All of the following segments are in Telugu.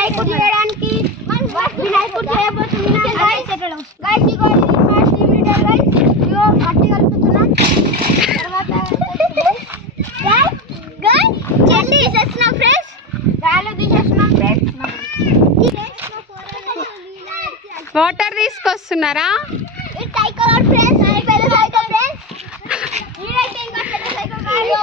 వినాయకుడు చేయడానికి వినాయకుడు చేయబోతున్నాం గైస్. ఇగో మా టీమ్ లీడర్ గైస్, ఇగో మట్టి కలుపుతున్నా. తర్వాత గైస్ చెల్లి తీసేస్తున్నాం ఫ్రెండ్స్, గాలి తీసేస్తున్నాం ఫ్రెండ్స్. వాటర్ తీసుకొస్తున్నారా? సైకిల్ ఫ్రెండ్స్, పెద్ద సైకిల్ ఫ్రెండ్స్. ఈడైతే ఇంకా పెద్ద సైకిల్ కాదు.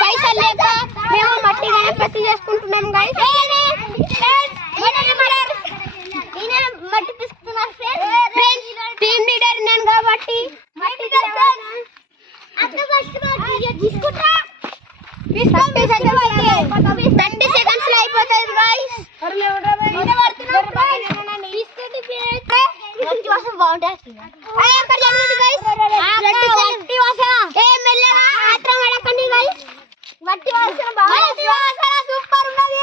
పైసలు లేక మేము మట్టి గణపతి చేసుకుంటున్నాం గైస్. మట్టి పిసుకుతున్నారు ఫ్రెండ్స్. టీమ్ లీడర్ నేను కాబట్టి మట్టి 30 seconds లో అయిపోతుంది గైస్. బాగుంటుంది. సూపర్ ఉన్నది.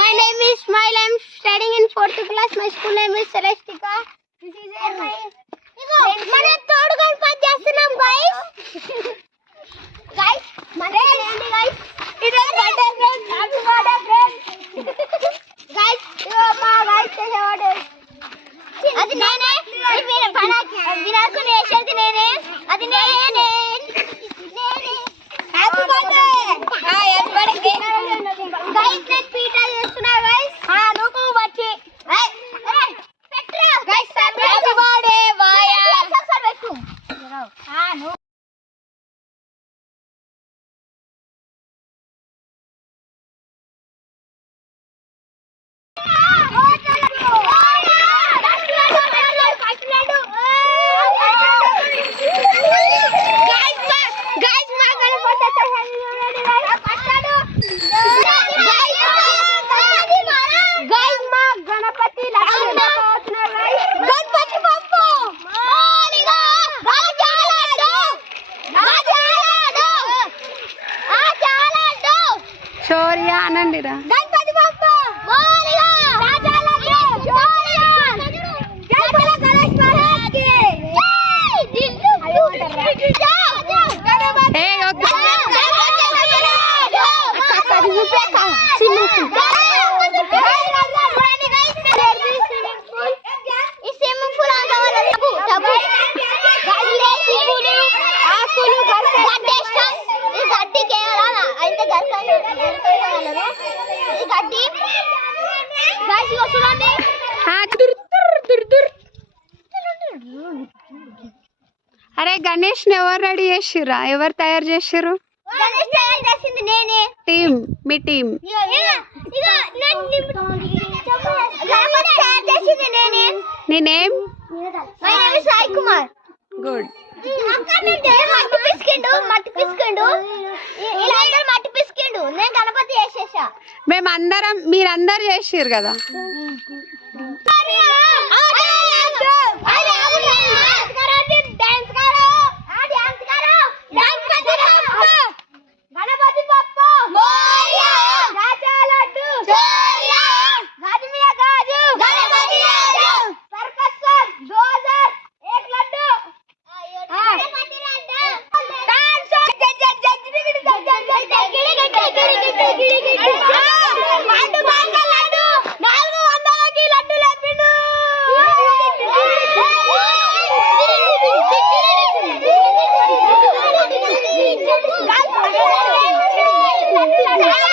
My name is Smile. I am studying in 4th class. My school name is Celestica. This is my మన తోడు గణపతి చేస్తున్నాం guys. Guys, మన ఏంటి guys? ఇది birthday friends. Happy birthday friends. Guys, ఇగో మా guys చేసేవాడు. అది నేనే. వినాయకుని వేసేది నేనే. అది నేనే. Happy birthday. Happy birthday. Guys, నేను పీటా చేస్తున్నా guys. నువ్వు వచ్చి guys, హ్యాపీ బర్త్డే బాయ్. ఒకసారి పెట్టు. నువ్వు శౌర్య అనండిరా. గణపతి బప్ప మోనిగా రాజాలకి శౌర్య జై గణేష్ మహారాజ్ కి జై. ఏ వద్దు. అరే గణేష్ ని ఎవరు రెడీ చేసిర్రా? ఎవరు తయారు చేసిర్రు? టీమ్, మీ టీమ్. నీ నేమ్? సాయి కుమార్. గుడ్. మట్టి పిసికిండు, నేను గణపతి చేసేసా. మేమందరం, మీరందరు చేసిర్రు కదా. గణపతి బప్ప రాజా లడ్డు గాజు గణపతి రాజు సర్కస్ డోజర్ एक లడ్డు గణపతి రాజు డాన్స్ మాటు బాగా లడ్డు 400కి లడ్డు లేపిండు. చాలా